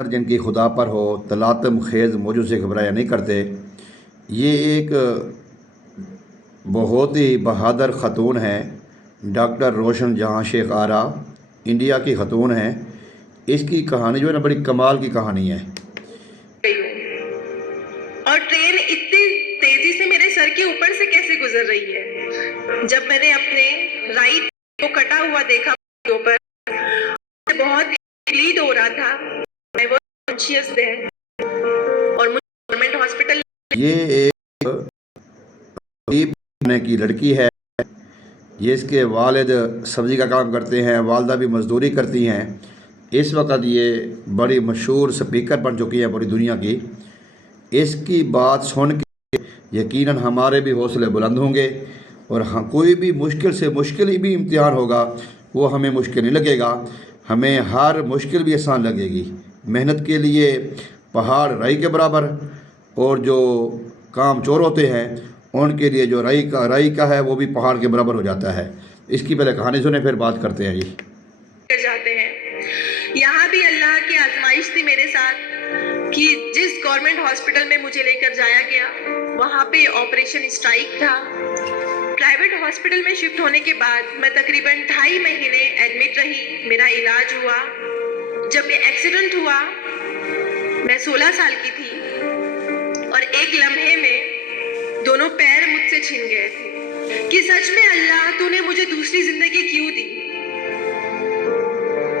जिनकी खुदा पर हो तलातम खेज़ मौजू से घबराया नहीं करते। ये एक बहुत ही बहादुर ख़तून हैं, डॉक्टर रोशन जहाँ शेख आरा, इंडिया की ख़तून हैं। इसकी कहानी जो है ना, बड़ी कमाल की कहानी है। और ट्रेन इतनी तेजी से मेरे सर के ऊपर से कैसे गुजर रही है। जब मैंने अपने राइट को कटा हुआ देखा ऊपर, बहुत ब्लीड हो रहा था। मैं वो कॉन्शियस थे और मुझे गवर्नमेंट हॉस्पिटल। ये एक गरीब घराने की लड़की है। ये इसके वालिद सब्ज़ी का काम करते हैं, वालदा भी मज़दूरी करती हैं। इस वक्त ये बड़ी मशहूर स्पीकर बन चुकी है पूरी दुनिया की। इसकी बात सुन के यकीनन हमारे भी हौसले बुलंद होंगे और हाँ, कोई भी मुश्किल से मुश्किल ही भी इम्तिहान होगा वो हमें मुश्किल नहीं लगेगा, हमें हर मुश्किल भी आसान लगेगी। मेहनत के लिए पहाड़ राई के बराबर, और जो काम चोर होते हैं उनके लिए जो राई का है वो भी पहाड़ के बराबर हो जाता है। इसकी पहले कहानी सुने फिर बात करते हैं जी। जाते हैं। यहाँ भी अल्लाह की आजमाइश थी मेरे साथ कि जिस गवर्नमेंट हॉस्पिटल में मुझे लेकर जाया गया वहाँ पे ऑपरेशन स्ट्राइक था। प्राइवेट हॉस्पिटल में शिफ्ट होने के बाद मैं तकरीबन 2.5 महीने एडमिट रही, मेरा इलाज हुआ। जब ये एक्सीडेंट हुआ मैं 16 साल की थी और एक लम्हे में दोनों पैर मुझसे छिन गए थे कि सच में अल्लाह तूने मुझे दूसरी जिंदगी क्यों दी।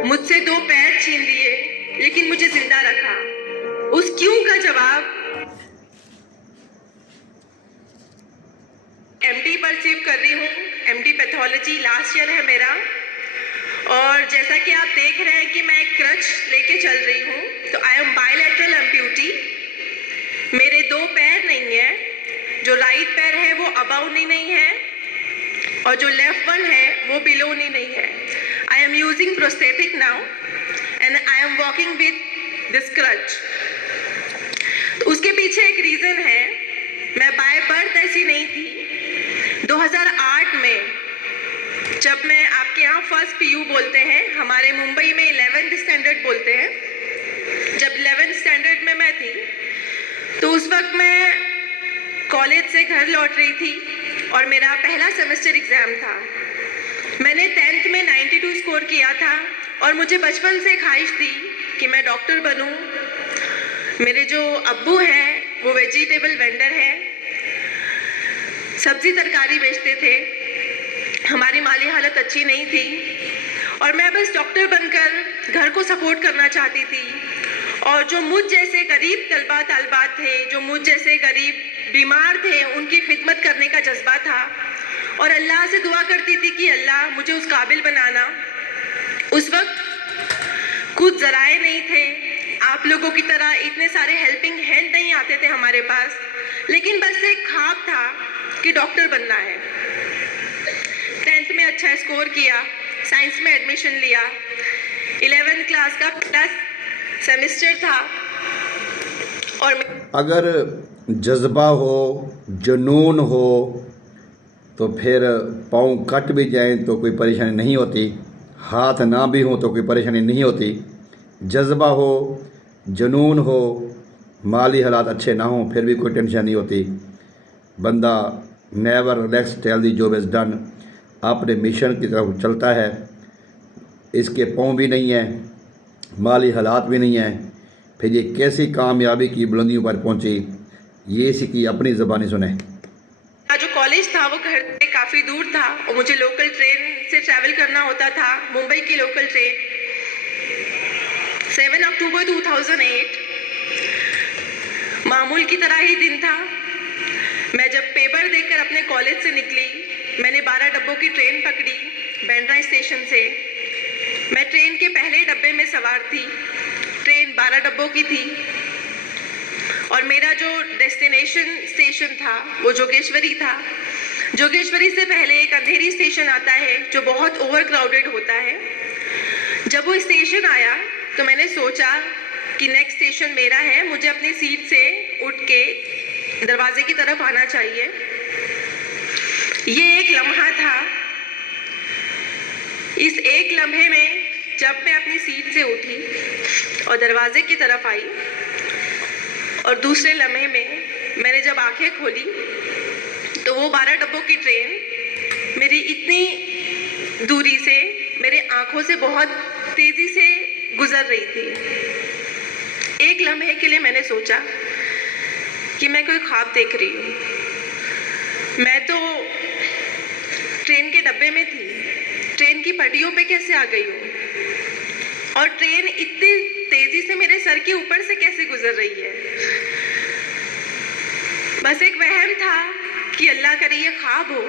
मुझसे 2 पैर छीन लिए लेकिन मुझे जिंदा रखा। उस क्यों का जवाब एमडी परसीव कर रही हूँ। एमडी पैथोलॉजी लास्ट ईयर है मेरा, और जैसा कि आप देख रहे हैं कि मैं एक क्रच लेके चल रही हूँ, तो आई एम बायलैटरल एम्प्यूटी। मेरे 2 पैर नहीं है, जो राइट पैर है वो अबव नहीं है और जो लेफ्ट वन है वो बिलो नहीं है। I am using prosthetic now and I am walking with this crutch. तो उसके पीछे एक रीज़न है, मैं बाय बर्थ ऐसी नहीं थी। 2008 में जब मैं आपके यहाँ फर्स्ट पीयू बोलते हैं, हमारे मुंबई में 11th स्टैंडर्ड बोलते हैं। जब 11th स्टैंडर्ड में मैं थी तो उस वक्त मैं कॉलेज से घर लौट रही थी और मेरा पहला सेमेस्टर एग्ज़ाम था। मैंने 10th में 92 स्कोर किया था और मुझे बचपन से ख्वाहिश थी कि मैं डॉक्टर बनूं। मेरे जो अब्बू हैं वो वेजिटेबल वेंडर हैं, सब्जी तरकारी बेचते थे। हमारी माली हालत अच्छी नहीं थी और मैं बस डॉक्टर बनकर घर को सपोर्ट करना चाहती थी। और जो मुझ जैसे गरीब तलबा तलबात थे, जो मुझ जैसे गरीब बीमार थे, उनकी खिदमत करने का जज्बा था और अल्लाह से दुआ करती थी कि अल्लाह मुझे उस काबिल बनाना। उस वक्त कुछ ज़राए नहीं थे, आप लोगों की तरह इतने सारे हेल्पिंग हैंड नहीं आते थे हमारे पास, लेकिन बस एक ख्वाब था कि डॉक्टर बनना है। 10th में अच्छा स्कोर किया, साइंस में एडमिशन लिया। 11th क्लास का पहला सेमेस्टर था और अगर जज्बा हो, जुनून हो, तो फिर पाँव कट भी जाएं तो कोई परेशानी नहीं होती, हाथ ना भी हो तो कोई परेशानी नहीं होती। जज्बा हो, जुनून हो, माली हालात अच्छे ना हों फिर भी कोई टेंशन नहीं होती। बंदा never relax till the job is done, अपने मिशन की तरफ चलता है। इसके पाँव भी नहीं है, माली हालात भी नहीं है, फिर ये कैसी कामयाबी की बुलंदियों पर पहुंची, ये इसकी अपनी ज़बानी सुने। जो कॉलेज था वो घर से काफ़ी दूर था और मुझे लोकल ट्रेन से ट्रैवल करना होता था, मुंबई की लोकल ट्रेन। 7 अक्टूबर 2008 मामूल की तरह ही दिन था। मैं जब पेपर देकर अपने कॉलेज से निकली, मैंने 12 डब्बों की ट्रेन पकड़ी बैंड्रा स्टेशन से। मैं ट्रेन के पहले डब्बे में सवार थी। ट्रेन 12 डब्बों की थी और मेरा जो डेस्टिनेशन स्टेशन था वो जोगेश्वरी था। जोगेश्वरी से पहले एक अंधेरी स्टेशन आता है जो बहुत ओवर क्राउडेड होता है। जब वो स्टेशन आया तो मैंने सोचा कि नेक्स्ट स्टेशन मेरा है, मुझे अपनी सीट से उठ के दरवाजे की तरफ आना चाहिए। ये एक लम्हा था। इस एक लम्हे में जब मैं अपनी सीट से उठी और दरवाजे की तरफ आई और दूसरे लम्हे में मैंने जब आंखें खोली तो वो 12 डब्बों की ट्रेन मेरी इतनी दूरी से मेरे आंखों से बहुत तेजी से गुजर रही थी। एक लम्हे के लिए मैंने सोचा कि मैं कोई ख्वाब देख रही हूँ। मैं तो ट्रेन के डब्बे में थी, ट्रेन की पटरियों पे कैसे आ गई हूँ और ट्रेन इतनी तेजी से मेरे सर के ऊपर से कैसे गुजर रही है। बस एक वहम था कि अल्लाह करे ये ख्वाब हो,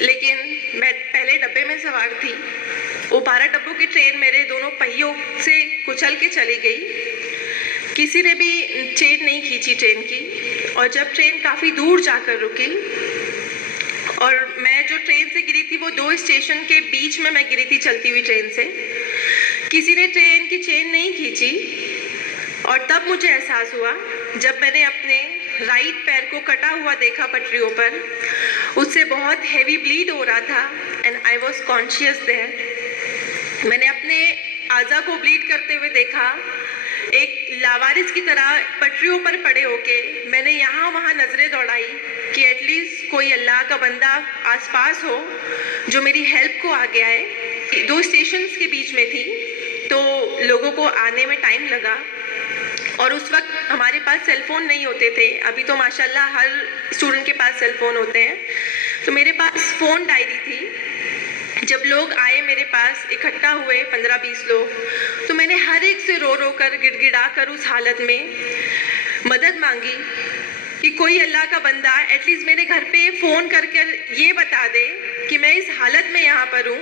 लेकिन मैं पहले डब्बे में सवार थी। वो 12 डब्बों की ट्रेन मेरे दोनों पहियों से कुचल के चली गई। किसी ने भी चेन नहीं खींची ट्रेन की, और जब ट्रेन काफ़ी दूर जाकर रुकी और मैं जो ट्रेन से गिरी थी वो 2 स्टेशन के बीच में मैं गिरी थी चलती हुई ट्रेन से। किसी ने ट्रेन की चेन नहीं खींची और तब मुझे एहसास हुआ जब मैंने अपने राइट पैर को कटा हुआ देखा पटरियों पर। उससे बहुत हैवी ब्लीड हो रहा था and I was conscious there. मैंने अपने आज़ा को ब्लीड करते हुए देखा। एक लावारिस की तरह पटरियों पर पड़े होके मैंने यहाँ वहाँ नज़रें दौड़ाई कि एटलीस्ट कोई अल्लाह का बंदा आसपास हो जो मेरी हेल्प को आगे आए। 2 स्टेशंस के बीच में थी तो लोगों को आने में टाइम लगा और उस वक्त हमारे पास सेलफोन नहीं होते थे। अभी तो माशाल्लाह हर स्टूडेंट के पास सेलफोन होते हैं। तो मेरे पास फ़ोन डायरी थी। जब लोग आए मेरे पास इकट्ठा हुए 15-20 लोग, तो मैंने हर एक से रो रो कर गिड़गिड़ा कर उस हालत में मदद मांगी कि कोई अल्लाह का बंदा एटलीस्ट मेरे घर पे फ़ोन कर ये बता दे कि मैं इस हालत में यहाँ पर हूँ।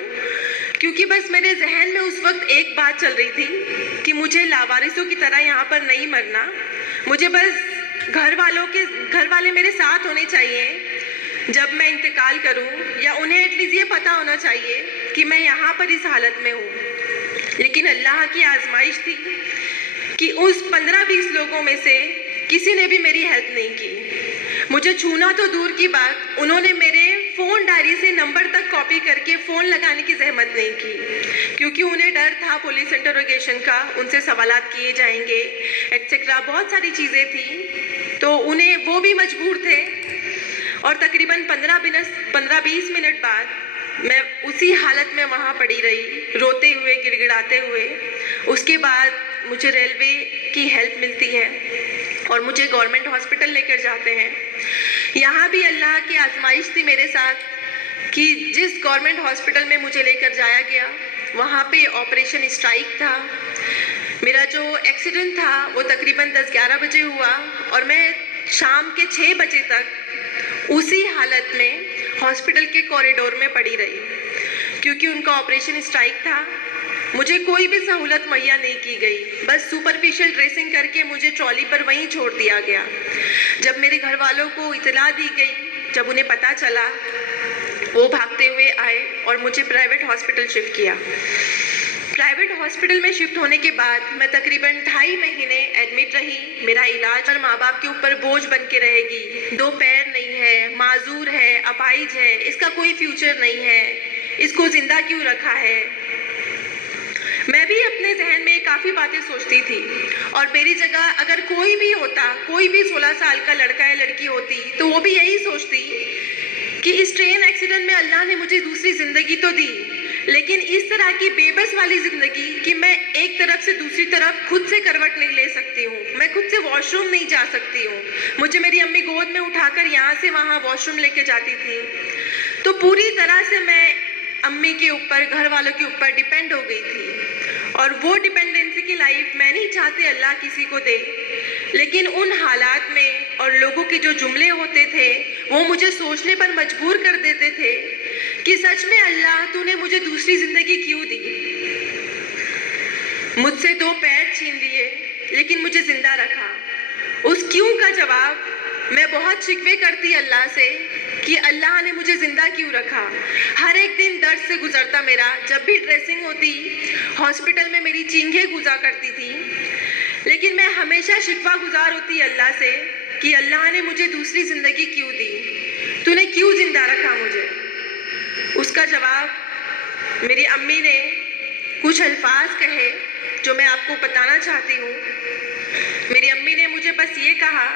क्योंकि बस मेरे जहन में उस वक्त एक बात चल रही थी कि मुझे लावारिसों की तरह यहाँ पर नहीं मरना। मुझे बस घर वाले मेरे साथ होने चाहिए जब मैं इंतकाल करूं, या उन्हें एटलीस्ट ये पता होना चाहिए कि मैं यहाँ पर इस हालत में हूँ। लेकिन अल्लाह की आजमाइश थी कि उस 15-20 लोगों में से किसी ने भी मेरी हेल्प नहीं की। मुझे छूना तो दूर की बात, उन्होंने मेरे फ़ोन डायरी से नंबर तक कॉपी करके फ़ोन लगाने की जहमत नहीं की, क्योंकि उन्हें डर था पुलिस इंटरोगेशन का, उनसे सवालात किए जाएंगे एक्सेट्रा, बहुत सारी चीज़ें थी। तो उन्हें वो भी मजबूर थे। और तकरीबन 15-20 मिनट बाद मैं उसी हालत में वहाँ पड़ी रही, रोते हुए गिड़गिड़ाते हुए। उसके बाद मुझे रेलवे की हेल्प मिलती है और मुझे गवर्नमेंट हॉस्पिटल लेकर जाते हैं। यहाँ भी अल्लाह की आजमाइश थी मेरे साथ कि जिस गवर्नमेंट हॉस्पिटल में मुझे लेकर जाया गया वहाँ पे ऑपरेशन स्ट्राइक था। मेरा जो एक्सीडेंट था वो तकरीबन 10-11 बजे हुआ और मैं शाम के 6 बजे तक उसी हालत में हॉस्पिटल के कॉरिडोर में पड़ी रही, क्योंकि उनका ऑपरेशन स्ट्राइक था। मुझे कोई भी सहूलत मुहैया नहीं की गई, बस सुपरफिशियल ड्रेसिंग करके मुझे ट्रॉली पर वहीं छोड़ दिया गया। जब मेरे घर वालों को इतला दी गई, जब उन्हें पता चला, वो भागते हुए आए और मुझे प्राइवेट हॉस्पिटल शिफ्ट किया। प्राइवेट हॉस्पिटल में शिफ्ट होने के बाद मैं तकरीबन 2.5 महीने एडमिट रही। मेरा इलाज और माँ बाप के ऊपर बोझ बन के रहेगी। 2 पैर नहीं है, माजूर है, अपाहिज है, इसका कोई फ्यूचर नहीं है, इसको जिंदा क्यों रखा है। मैं भी अपने जहन में काफ़ी बातें सोचती थी और मेरी जगह अगर कोई भी होता, कोई भी 16 साल का लड़का या लड़की होती, तो वो भी यही सोचती कि इस ट्रेन एक्सीडेंट में अल्लाह ने मुझे दूसरी ज़िंदगी तो दी, लेकिन इस तरह की बेबस वाली ज़िंदगी कि मैं एक तरफ से दूसरी तरफ खुद से करवट नहीं ले सकती हूँ, मैं खुद से वॉशरूम नहीं जा सकती हूँ। मुझे मेरी अम्मी गोद में उठाकर यहाँ से वहाँ वॉशरूम लेके जाती थी। तो पूरी तरह से मैं अम्मी के ऊपर, घर वालों के ऊपर डिपेंड हो गई थी और वो डिपेंडेंसी की लाइफ मैं नहीं चाहती अल्लाह किसी को दे। लेकिन उन हालात में और लोगों के जो जुमले होते थे वो मुझे सोचने पर मजबूर कर देते थे कि सच में अल्लाह तूने मुझे दूसरी ज़िंदगी क्यों दी। मुझसे 2 पैर छीन लिए लेकिन मुझे ज़िंदा रखा। उस क्यों का जवाब मैं बहुत शिकवे करती अल्लाह से कि अल्लाह ने मुझे ज़िंदा क्यों रखा। हर एक दिन दर्द से गुजरता मेरा। जब भी ड्रेसिंग होती हॉस्पिटल में मेरी चींखें गुजा करती थी, लेकिन मैं हमेशा शिकवा गुजार होती अल्लाह से कि अल्लाह ने मुझे दूसरी ज़िंदगी क्यों दी, तूने क्यों ज़िंदा रखा मुझे। उसका जवाब मेरी अम्मी ने कुछ अल्फाज कहे जो मैं आपको बताना चाहती हूँ। मेरी अम्मी ने मुझे बस ये कहा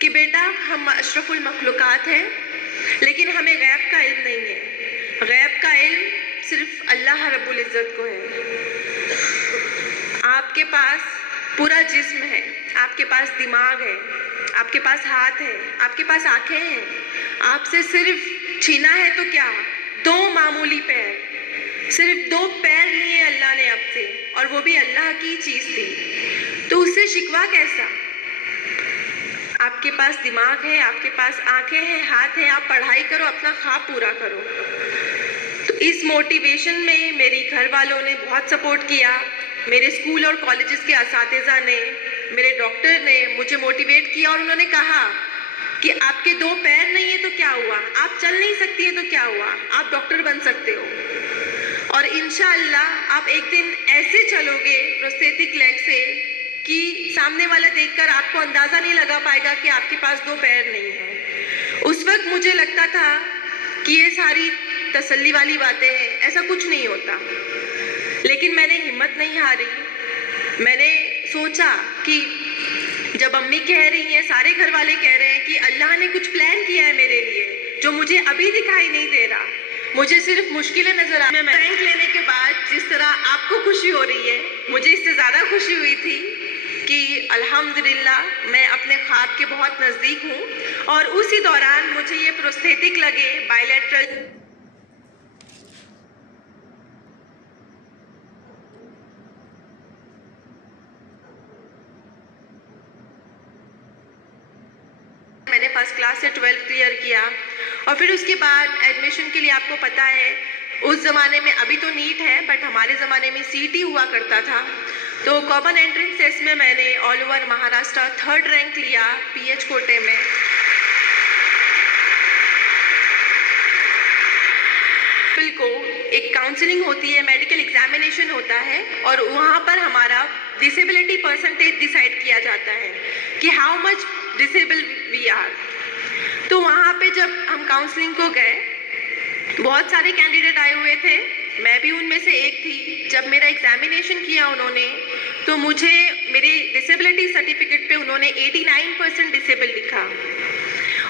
कि बेटा हम अशरफुल मखलूक़ात हैं, लेकिन हमें गैब का इल्म नहीं है। गैब का इल्म सिर्फ अल्लाह रब्बुल इज़्ज़त को है। आपके पास पूरा जिस्म है, आपके पास दिमाग है, आपके पास हाथ है, आपके पास आँखें हैं। आपसे सिर्फ छीना है तो क्या, 2 मामूली पैर, सिर्फ 2 पैर लिए अल्लाह ने आपसे, और वो भी अल्लाह की चीज़ थी, तो उससे शिकवा कैसा। आपके पास दिमाग है, आपके पास आंखें हैं, हाथ हैं, आप पढ़ाई करो, अपना ख्वाब पूरा करो। तो इस मोटिवेशन में मेरी घर वालों ने बहुत सपोर्ट किया, मेरे स्कूल और कॉलेजेस के असातिज़ा ने, मेरे डॉक्टर ने मुझे मोटिवेट किया, और उन्होंने कहा कि आपके 2 पैर नहीं है तो क्या हुआ, आप चल नहीं सकती है तो क्या हुआ, आप डॉक्टर बन सकते हो, और इंशाअल्लाह आप एक दिन ऐसे चलोगे प्रोस्थेटिक लेग से कि सामने वाला देखकर आपको अंदाज़ा नहीं लगा पाएगा कि आपके पास 2 पैर नहीं हैं। उस वक्त मुझे लगता था कि ये सारी तसल्ली वाली बातें हैं, ऐसा कुछ नहीं होता, लेकिन मैंने हिम्मत नहीं हारी। मैंने सोचा कि जब अम्मी कह रही हैं, सारे घर वाले कह रहे हैं कि अल्लाह ने कुछ प्लान किया है मेरे लिए जो मुझे अभी दिखाई नहीं दे रहा, मुझे सिर्फ मुश्किलें नजर आ रही हैं। रैंक लेने के बाद जिस तरह आपको खुशी हो रही है, मुझे इससे ज़्यादा खुशी हुई थी कि अल्हम्दुलिल्लाह मैं अपने ख्वाब के बहुत नज़दीक हूँ। और उसी दौरान मुझे ये प्रोस्थेटिक लगे बायलैटरल। मैंने फर्स्ट क्लास से 12th क्लियर किया, और फिर उसके बाद एडमिशन के लिए आपको पता है उस ज़माने में, अभी तो नीट है बट हमारे ज़माने में सीटी हुआ करता था, तो कॉमन एंट्रेंस टेस्ट में मैंने all over Maharashtra 3rd rank लिया पीएच कोटे में। को एक काउंसलिंग होती है, मेडिकल एग्जामिनेशन होता है, और वहाँ पर हमारा डिसेबिलिटी परसेंटेज डिसाइड किया जाता है कि how much disable we are. तो वहाँ पे जब हम काउंसलिंग को गए, बहुत सारे कैंडिडेट आए हुए थे, मैं भी उनमें से एक थी। जब मेरा एग्जामिनेशन किया उन्होंने, तो मुझे मेरे डिसेबिलिटी सर्टिफिकेट पे उन्होंने 89% डिसेबल लिखा।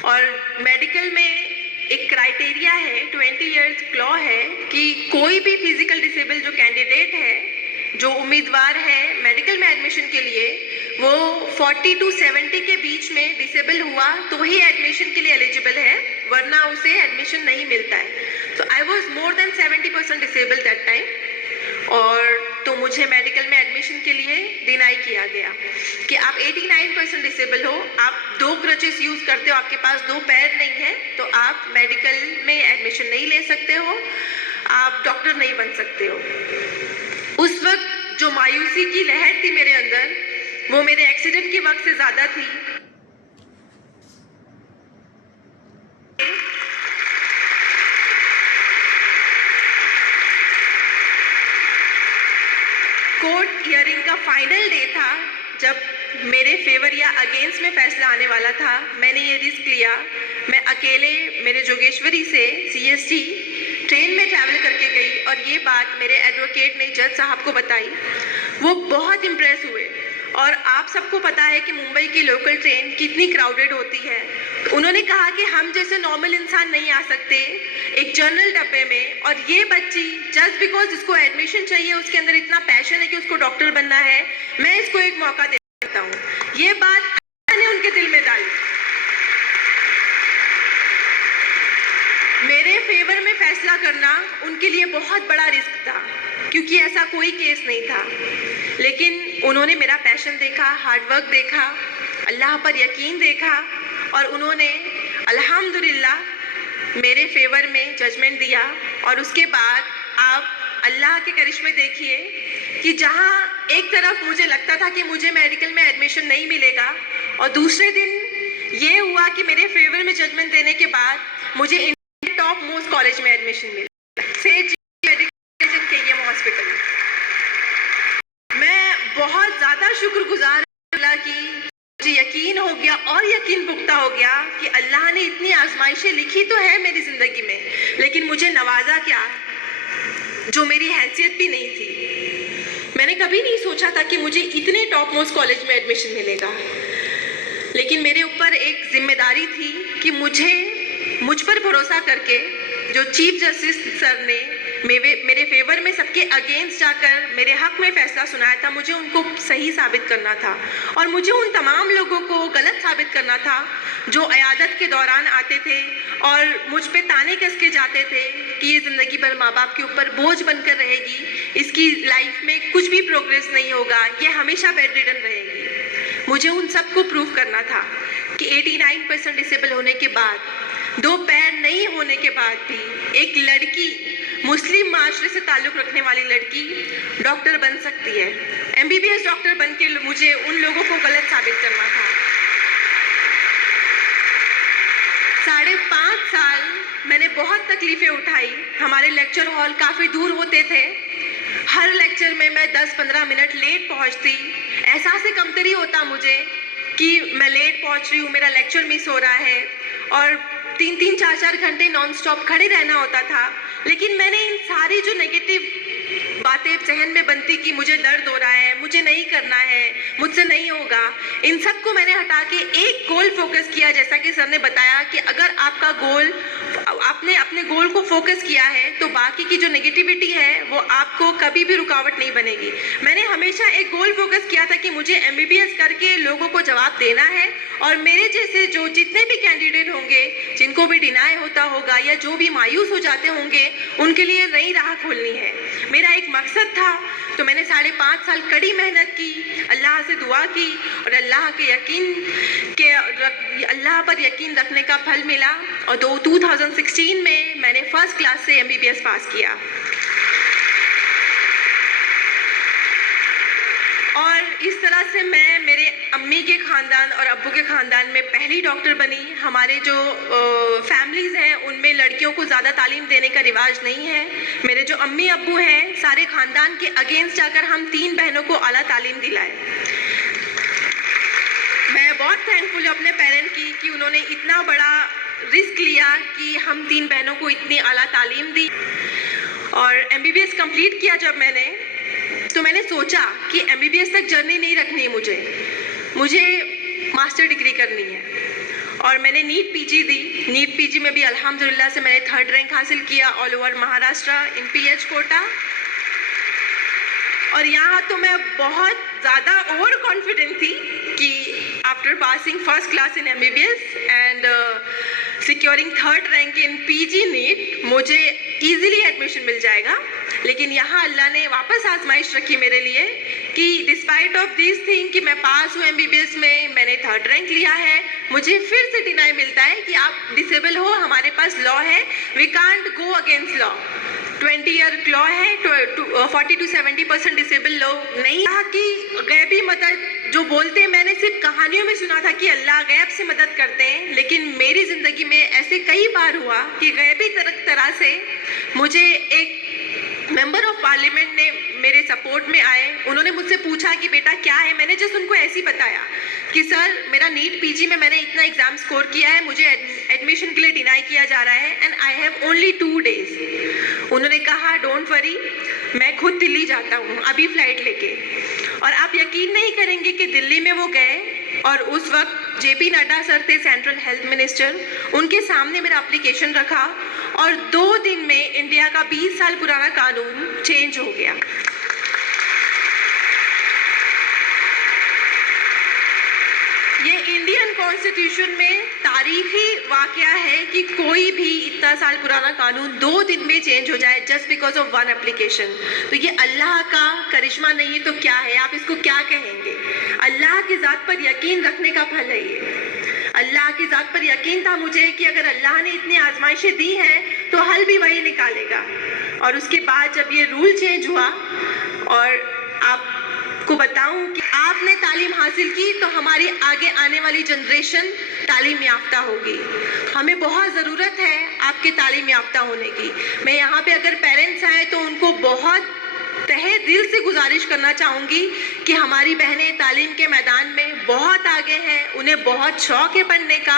और मेडिकल में एक क्राइटेरिया है, 20 इयर्स क्लॉ है कि कोई भी फिजिकल डिसेबल जो कैंडिडेट है, जो उम्मीदवार है मेडिकल में एडमिशन के लिए, वो 40 to 70 के बीच में डिसेबल हुआ तो ही एडमिशन के लिए एलिजिबल है, वरना उसे एडमिशन नहीं मिलता है। तो I was more than 70% disable that time, और तो मुझे मेडिकल में एडमिशन के लिए डिनाई किया गया कि आप 89% डिसेबल हो, आप 2 क्रचेस यूज़ करते हो, आपके पास 2 पैर नहीं है, तो आप मेडिकल में एडमिशन नहीं ले सकते हो, आप डॉक्टर नहीं बन सकते हो। उस वक्त जो मायूसी की लहर थी मेरे अंदर, वो मेरे एक्सीडेंट के वक्त से ज़्यादा थी। कोर्ट हियरिंग का फाइनल डे था, जब मेरे फेवर या अगेंस्ट में फैसला आने वाला था। मैंने ये रिस्क लिया, मैं अकेले मेरे जोगेश्वरी से CST ट्रेन में ट्रैवल करके गई, और ये बात मेरे एडवोकेट ने जज साहब को बताई। वो बहुत इम्प्रेस हुए, और आप सबको पता है कि मुंबई की लोकल ट्रेन कितनी क्राउडेड होती है। तो उन्होंने कहा कि हम जैसे नॉर्मल इंसान नहीं आ सकते एक जनरल डब्बे में, और ये बच्ची जस्ट बिकॉज इसको एडमिशन चाहिए, उसके अंदर इतना पैशन है कि उसको डॉक्टर बनना है, मैं इसको एक मौका देता हूँ। ये बात मैंने उनके दिल में डाली। मेरे फेवर में फैसला करना उनके लिए बहुत बड़ा रिस्क था, क्योंकि ऐसा कोई केस नहीं था, लेकिन उन्होंने मेरा पैशन देखा, हार्डवर्क देखा, अल्लाह पर यकीन देखा, और उन्होंने अल्हम्दुलिल्लाह मेरे फेवर में जजमेंट दिया। और उसके बाद आप अल्लाह के करिश्मे देखिए कि जहाँ एक तरफ मुझे लगता था कि मुझे मेडिकल में एडमिशन नहीं मिलेगा, और दूसरे दिन ये हुआ कि मेरे फेवर में जजमेंट देने के बाद मुझे टॉप मोस्ट कॉलेज में एडमिशन मिला, सेठ मेडिकल KEM हॉस्पिटल में। मैं बहुत ज़्यादा शुक्रगुजार अल्लाह की, मुझे यकीन हो गया और यकीन पुख्ता हो गया कि अल्लाह ने इतनी आजमाइशें लिखी तो है मेरी ज़िंदगी में, लेकिन मुझे नवाजा क्या, जो मेरी हैसियत भी नहीं थी। मैंने कभी नहीं सोचा था कि मुझे इतने टॉप मोस्ट कॉलेज में एडमिशन मिलेगा, लेकिन मेरे ऊपर एक जिम्मेदारी थी कि मुझ पर भरोसा करके जो चीफ जस्टिस सर ने मेरे फेवर में सबके अगेंस्ट जाकर मेरे हक में फैसला सुनाया था, मुझे उनको सही साबित करना था और मुझे उन तमाम लोगों को गलत साबित करना था जो अयादत के दौरान आते थे और मुझ पे ताने कस के जाते थे कि ये ज़िंदगी भर माँ बाप के ऊपर बोझ बनकर रहेगी, इसकी लाइफ में कुछ भी प्रोग्रेस नहीं होगा, ये हमेशा बेड रिडन रहेगी। मुझे उन सबको प्रूव करना था कि 89% डिसेबल होने के बाद, 2 पैर नहीं होने के बाद भी एक लड़की, मुस्लिम माशरे से ताल्लुक़ रखने वाली लड़की डॉक्टर बन सकती है। MBBS डॉक्टर बन के मुझे उन लोगों को गलत साबित करना था। 5.5 साल मैंने बहुत तकलीफ़ें उठाई। हमारे लेक्चर हॉल काफ़ी दूर होते थे। हर लेक्चर में मैं 10-15 मिनट लेट पहुंचती। एहसास कमतरी होता मुझे कि मैं लेट पहुंच रही हूँ, मेरा लेक्चर मिस हो रहा है और 3-3, 4-4 घंटे नॉन स्टॉप खड़े रहना होता था। लेकिन मैंने इन सारी जो नेगेटिव बातें जहन में बनती कि मुझे दर्द हो रहा है, मुझे नहीं करना है, मुझसे नहीं होगा, इन सब को मैंने हटा के एक गोल फोकस किया। जैसा कि सर ने बताया कि अगर आपका गोल, आपने अपने गोल को फोकस किया है तो बाकी की जो नेगेटिविटी है वो आपको कभी भी रुकावट नहीं बनेगी। मैंने हमेशा एक गोल फोकस किया था कि मुझे MBBS करके लोगों को जवाब देना है और मेरे जैसे जो जितने भी कैंडिडेट होंगे, जिनको भी डिनाई होता होगा या जो भी मायूस हो जाते होंगे, उनके लिए नई राह खोलनी है। मेरा एक मकसद था। तो मैंने 5.5 साल कड़ी मेहनत की, अल्लाह से दुआ की और अल्लाह पर यकीन रखने का फल मिला और 2016 में मैंने फर्स्ट क्लास से MBBS पास किया। और इस तरह से मैं मेरे अम्मी के ख़ानदान और अब्बू के ख़ानदान में पहली डॉक्टर बनी। हमारे जो फैमिलीज़ हैं उनमें लड़कियों को ज़्यादा तालीम देने का रिवाज नहीं है। मेरे जो अम्मी अब्बू हैं, सारे ख़ानदान के अगेंस्ट जाकर हम 3 बहनों को आला तालीम दिलाए। मैं बहुत थैंकफुल हूँ अपने पेरेंट की कि उन्होंने इतना बड़ा रिस्क लिया कि हम 3 बहनों को इतनी आला तालीम दी। और MBBS कंप्लीट किया जब मैंने, तो मैंने सोचा कि MBBS तक जर्नी नहीं रखनी है, मुझे मास्टर डिग्री करनी है। और मैंने नीट PG दी। नीट PG में भी अल्हम्दुलिल्लाह से मैंने 3rd रैंक हासिल किया ऑल ओवर महाराष्ट्र इन PH कोटा। और यहाँ तो मैं बहुत ज़्यादा ओवर कॉन्फिडेंट थी कि after passing first class in MBBS and securing 3rd rank in PG NEET मुझे ईजिली एडमिशन मिल जाएगा। लेकिन यहाँ अल्लाह ने वापस आजमाइश रखी मेरे लिए कि डिस्पाइट ऑफ दिस थिंग कि मैं पास हूँ MBBS में, मैंने 3rd रैंक लिया है, मुझे फिर से डिनाई मिलता है कि आप डिसेबल हो, हमारे पास लॉ है, we can't go against law. 20 year law है, 40 to 70% डिसेबल लोग नहीं। कहा कि गैबी मदद जो बोलते हैं, मैंने सिर्फ कहानियों में सुना था कि अल्लाह गैब से मदद करते हैं, लेकिन मेरी ज़िंदगी में ऐसे कई बार हुआ कि गैबी तरह से मुझे एक मेंबर ऑफ पार्लियामेंट ने मेरे सपोर्ट में आए। उन्होंने मुझसे पूछा कि बेटा क्या है, मैंने जस्ट उनको ऐसे ही बताया कि सर मेरा नीट PG में मैंने इतना एग्ज़ाम स्कोर किया है, मुझे एडमिशन के लिए डिनाई किया जा रहा है and I have only 2 days। उन्होंने कहा डोंट वरी, मैं खुद दिल्ली जाता हूँ अभी फ़्लाइट लेके। और आप यकीन नहीं करेंगे कि दिल्ली में वो गए और उस वक्त JP नड्डा सर थे सेंट्रल हेल्थ मिनिस्टर, उनके सामने मेरा एप्लीकेशन रखा और 2 दिन में इंडिया का 20 साल पुराना कानून चेंज हो गया। ये इंडियन कॉन्स्टिट्यूशन में तारीखी वाकया है कि कोई भी इतना साल पुराना कानून 2 दिन में चेंज हो जाए जस्ट बिकॉज ऑफ 1 एप्लीकेशन। तो ये अल्लाह का करिश्मा नहीं है तो क्या है, आप इसको क्या कहेंगे? अल्लाह की ज़ात पर यकीन रखने का फल है ये। अल्लाह की ज़ात पर यकीन था मुझे कि अगर अल्लाह ने इतनी आजमाइशें दी हैं तो हल भी वही निकालेगा। और उसके बाद जब ये रूल चेंज हुआ और आपको बताऊं कि आपने तालीम हासिल की तो हमारी आगे आने वाली जनरेशन तालीम याफ्ता होगी। हमें बहुत ज़रूरत है आपके तालीम याफ्ता होने की। मैं यहाँ पे अगर पेरेंट्स आए तो उनको बहुत तहे दिल से गुजारिश करना चाहूँगी कि हमारी बहनें तालीम के मैदान में बहुत आगे हैं, उन्हें बहुत शौक़ है पढ़ने का।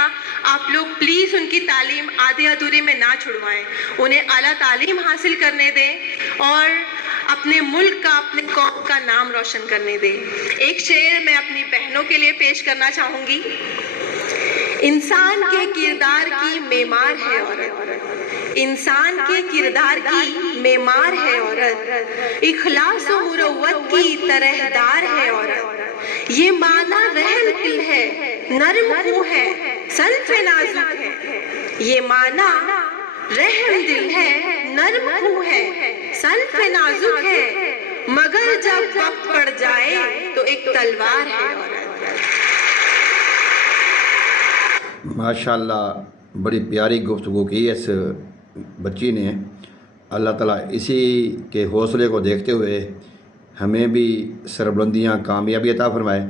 आप लोग प्लीज़ उनकी तालीम आधे अधूरे में ना छुड़वाएं, उन्हें आला तालीम हासिल करने दें और अपने मुल्क का, अपने कौम का नाम रोशन करने दे। एक शेर मैं अपनी बहनों के लिए पेश करना चाहूँगी। इंसान के किरदार की मेमार है औरत, इंसान के किरदार की मेमार है औरत, इखलास और मुरव्वत की तरहदार है औरत। ये माना रहम दिल है, नरम खूं है, सल्फ नाजुक है। ये माना रहम दिल है, नरम खूं है, सल्फ नाजुक है, मगर जब वक्त पड़ जाए तो एक तलवार है औरत। माशाल्लाह, बड़ी प्यारी गुफ्तगू की इस बच्ची ने। अल्लाह ताला इसी के हौसले को देखते हुए हमें भी सरबुलंदियाँ, कामयाबी अता फरमाए।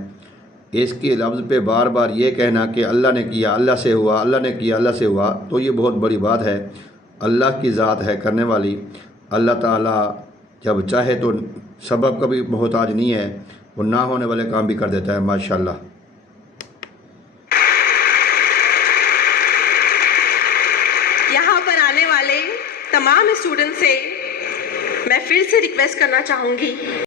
इसके लफ्ज़ पे बार बार ये कहना कि अल्लाह ने किया, अल्लाह से हुआ, अल्लाह ने किया, अल्लाह से हुआ, तो ये बहुत बड़ी बात है। अल्लाह की ज़ात है करने वाली। अल्लाह ताला जब चाहे तो सबब का भी मोहताज नहीं है, वो ना होने वाले काम भी कर देता है। माशाल्लाह। यहाँ पर आने वाले तमाम स्टूडेंट से मैं फिर से रिक्वेस्ट करना चाहूँगी